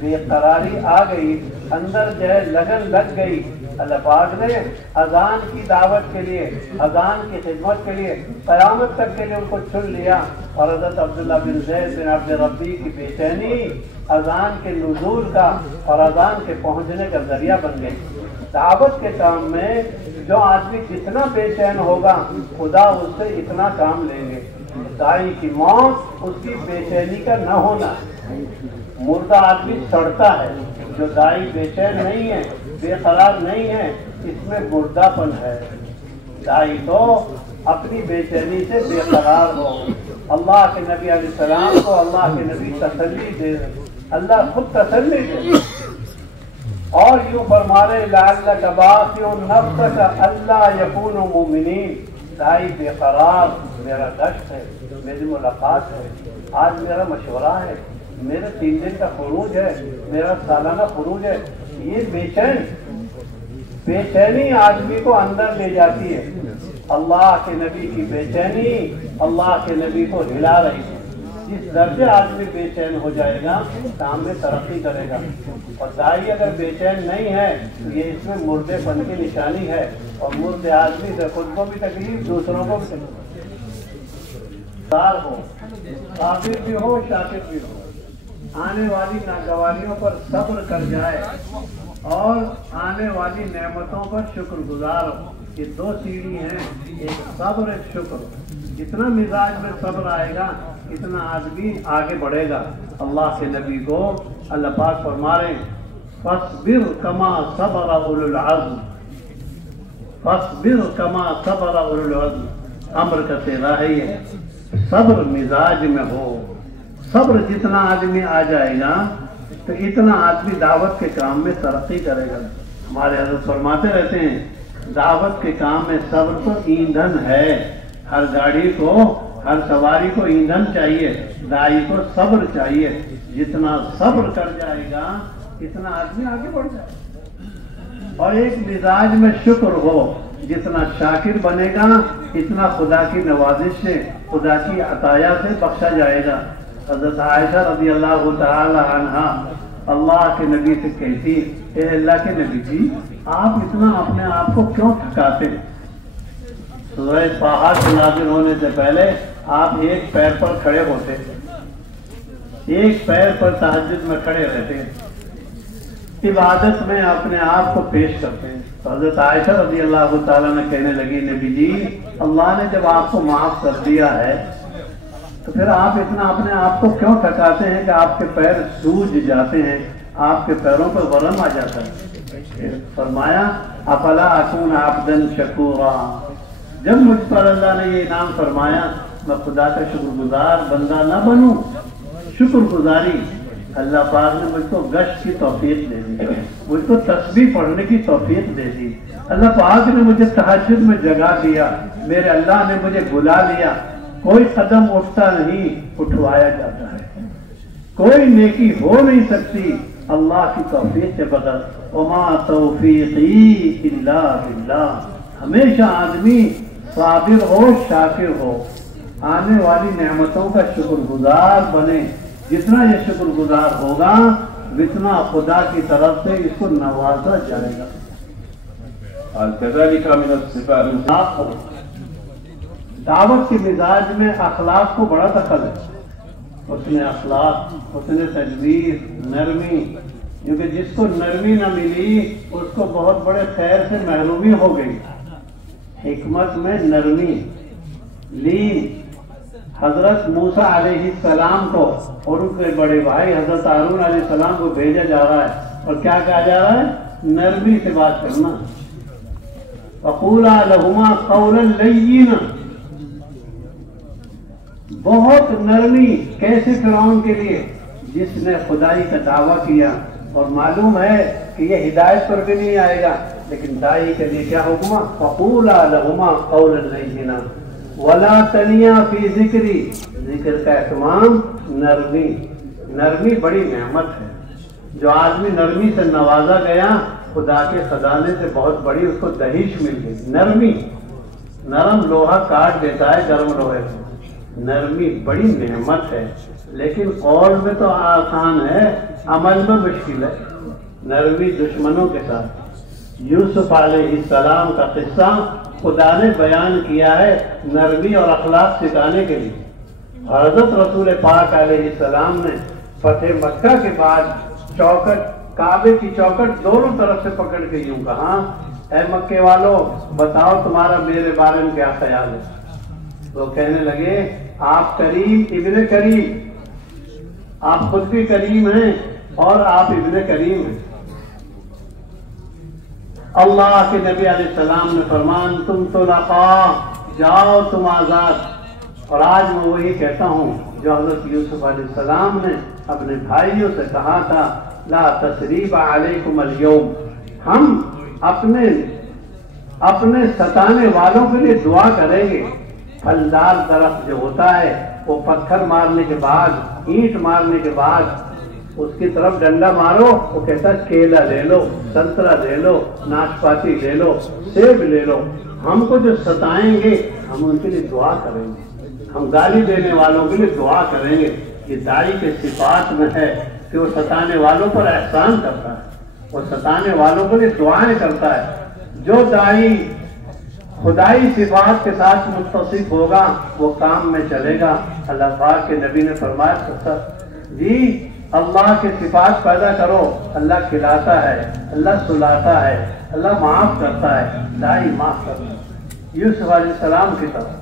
بے قراری آ گئی، اندر جو ہے لگن لگ گئی، اللہ پاک نے اذان کی دعوت کے لیے، اذان کی خدمت کے لیے قیامت تک کے لیے ان کو چن لیا۔ اور حضرت عبداللہ بن زید بن عبد ربی کی بے چینی اذان کے نزول کا اور اذان کے پہنچنے کا ذریعہ بن گئی۔ دعوت کے کام میں جو آدمی جتنا بے چین ہوگا خدا اس سے اتنا کام لیں گے۔ دائی کی موت اس کی بے چینی کا نہ ہونا۔ مردہ آدمی سڑتا ہے، جو دائی بے چین نہیں ہے، بے قرار نہیں ہے، اس میں مردہ پن ہے۔ دائی تو اپنی بے چینی سے بے قرار ہو۔ اللہ کے نبی علیہ السلام کو اللہ کے نبی تسلی دے، اللہ خود تسلی دے اور یوں فرما رہے لعلک باخع نفسک الا یکونوا مؤمنین۔ دائی بے قرار، میرا گشت ہے، میری ملاقات ہے، آج میرا مشورہ ہے، میرے 3 دن کا خروج ہے، میرا سالانہ خروج ہے، یہ بے چینی آدمی کو اندر لے جاتی ہے۔ اللہ کے نبی کی بے چینی اللہ کے نبی کو ہلا رہی ہے۔ جس درجے آدمی بے چین ہو جائے گا کام میں ترقی کرے گا، اور دائی اگر بے چین نہیں ہے تو یہ اس میں مردے پن کی نشانی ہے، اور مردے آدمی سے خود کو بھی تکلیف، دوسروں کو بھی تکلیف۔ ہو صابر بھی ہو، شاکر بھی ہو، آنے والی ناگواریوں پر صبر کر جائے اور آنے والی نعمتوں پر شکر گزار ہو۔ یہ 2 سیڑھی ہیں، ایک صبر ایک شکر۔ جتنا مزاج میں صبر آئے گا اتنا آدمی آگے بڑھے گا۔ اللہ کے نبی کو اللہ پاک فرما رہے ہیں فاصبر کما صبر اولو العزم، فاصبر کما صبر اولو العزم۔ امر کا تیرا ہے یہ، صبر مزاج میں ہو۔ صبر جتنا آدمی آ جائے گا تو اتنا آدمی دعوت کے کام میں ترقی کرے گا۔ ہمارے حضرت فرماتے رہتے ہیں دعوت کے کام میں صبر تو ایندھن ہے۔ ہر گاڑی کو، ہر سواری کو ایندھن چاہیے، دائی کو صبر چاہیے۔ جتنا صبر کر جائے گا اتنا آدمی آگے بڑھ جائے گا۔ اور ایک مزاج میں شکر ہو، جتنا شاکر بنے گا اتنا خدا کی نوازش سے، خدا کی عطایا سے بخشا جائے گا۔ حضرت عائشہ رضی اللہ تعالی عنہا اللہ کے نبی سے کہتی، اے اللہ کے نبی جی آپ اتنا اپنے آپ کو کیوں تھکاتے؟ سورہ طٰہٰ کے نازل ہونے سے پہلے آپ ایک پیر پر کھڑے ہوتے، ایک پیر پر تہجد میں کھڑے رہتے، عبادت میں اپنے آپ کو پیش کرتے ہیں۔ حضرت عائشہ رضی اللہ تعالیٰ نے کہنے لگی نبی جی اللہ نے جب آپ کو معاف کر دیا ہے تو پھر آپ اتنا اپنے آپ کو کیوں تھکاتے ہیں کہ آپ کے پیر سوج جاتے ہیں، آپ کے پیروں پر ورم آ جاتا ہے۔ فرمایا افلا اکون عبدا شکورا، جب مجھ پر اللہ نے یہ انعام فرمایا میں خدا کا شکر گزار بندہ نہ بنوں؟ شکر گزاری اللہ پاک نے مجھ کو گشت کی توفیق دے دی، مجھ کو تسبیح پڑھنے کی توفیق دے دی، اللہ پاک نے مجھے تہجد میں جگا دیا، میرے اللہ نے مجھے بلا لیا۔ کوئی قدم اٹھتا نہیں، اٹھوایا جاتا ہے، کوئی نیکی ہو نہیں سکتی اللہ کی توفیق کے بغیر۔ وما توفیقی الا باللہ۔ ہمیشہ آدمی صابر ہو، شاکر ہو، آنے والی نعمتوں کا شکر گزار بنے۔ جتنا یہ شکر گزار ہوگا اتنا خدا کی طرف سے اس کو نوازا جائے گا۔ كذلك من الصفات دعوت کے مزاج میں اخلاق کو بڑا دخل ہے، حسن اخلاق، حسن تدبیر، نرمی، کیونکہ جس کو نرمی نہ ملی اس کو بہت بڑے خیر سے محرومی ہو گئی۔ حکمت میں نرمی، لین۔ حضرت موسیٰ علیہ السلام کو اور ان کے بڑے بھائی حضرت ہارون علیہ السلام کو بھیجا جا رہا ہے، اور کیا کہا جا رہا ہے؟ نرمی سے بات کرنا۔ فَقُولَا لَهُمَا قَوْلًا لَيِّنًا، بہت نرمی۔ کیسے؟ فرعون کے لیے جس نے خدائی کا دعویٰ کیا اور معلوم ہے کہ یہ ہدایت پر بھی نہیں آئے گا، لیکن دائی کے لیے کیا حکم؟ فَقُولَا لَهُمَا قَوْلًا لَيِّنًا وَلَا تَنِيَا فِي ذِكْرِي، ذکر کا اہتمام، نرمی۔ نرمی بڑی نعمت ہے۔ جو آدمی نرمی سے نوازا گیا خدا کے خزانے سے بہت بڑی اس کو دہیش مل گئی۔ نرمی، نرم لوہا کاٹ دیتا ہے گرم لوہے کو۔ نرمی بڑی نعمت ہے، لیکن قول میں تو آسان ہے، عمل میں مشکل ہے، نرمی دشمنوں کے ساتھ۔ یوسف علیہ السلام کا قصہ خدا نے بیان کیا ہے نرمی اور اخلاق سکھانے کے لیے۔ حضرت رسول پاک علیہ السلام نے فتح مکہ کے بعد چوکٹ، کعبے کی چوکٹ دونوں طرف سے پکڑ کے یوں کہا، اے مکے والوں بتاؤ تمہارا میرے بارے میں کیا خیال ہے؟ تو کہنے لگے آپ کریم ابن کریم، آپ خود بھی کریم ہیں اور آپ ابن کریم ہیں۔ اللہ کے نبی علیہ السلام نے فرمان تم طلقاء، جاؤ تم آزاد۔ اور آج میں وہی کہتا ہوں جو حضرت یوسف علیہ السلام نے اپنے بھائیوں سے کہا تھا، لا تثریب علیکم اليوم، ہم اپنے ستانے والوں کے لیے دعا کریں گے۔ پھلدار درخت جو ہوتا ہے وہ پتھر مارنے کے بعد، اینٹ مارنے کے بعد اس کی طرف ڈنڈا مارو، وہ کہتا ہے کیلا لے لو، سنترا لے لو، ناشپاتی لے لو، سیب لے لو۔ ہم کو جو ستائیں گے ہم ان کے لیے دعا کریں گے، ہم گالی دینے والوں کے لیے دعا کریں گے۔ یہ داعی کے صفات میں ہے کہ وہ ستانے والوں پر احسان کرتا ہے، وہ ستانے والوں کے لیے دعائیں کرتا ہے۔ جو داعی خدائی صفات کے ساتھ متصف ہوگا وہ کام میں چلے گا۔ اللہ پاک کے نبی نے فرمایا جی اللہ کے صفات پیدا کرو، اللہ کھلاتا ہے، اللہ سلاتا ہے، اللہ معاف کرتا ہے، داعی معاف کرتا ہے یوسف علیہ السلام کی طرح۔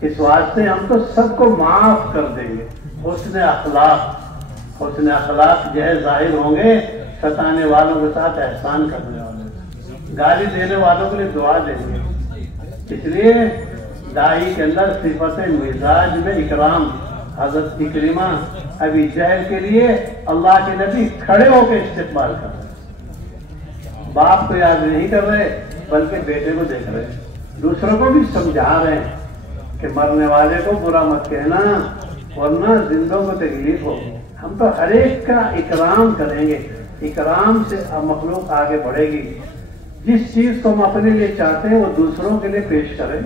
اس واسطے ہم تو سب کو معاف کر دیں گے۔ حسن اخلاق جو ہے ظاہر ہوں گے ستانے والوں کے ساتھ احسان کرنے والے، گالی دینے والوں کے لیے دعا دیں گے۔ اس لیے داعی کے اندر صفت مزاج میں اکرام۔ حضرت اکرمہ ابی جہل کے لیے اللہ کے نبی کھڑے ہو کے استقبال کر رہے، باپ کو یاد نہیں کر رہے بلکہ بیٹے کو دیکھ رہے، دوسروں کو بھی سمجھا رہے ہیں کہ مرنے والے کو برا مت کہنا ورنہ زندوں کو تکلیف ہو۔ ہم تو ہر ایک کا اکرام کریں گے، اکرام سے مخلوق آگے بڑھے گی۔ جس چیز کو ہم اپنے لیے چاہتے ہیں وہ دوسروں کے لیے پیش کریں۔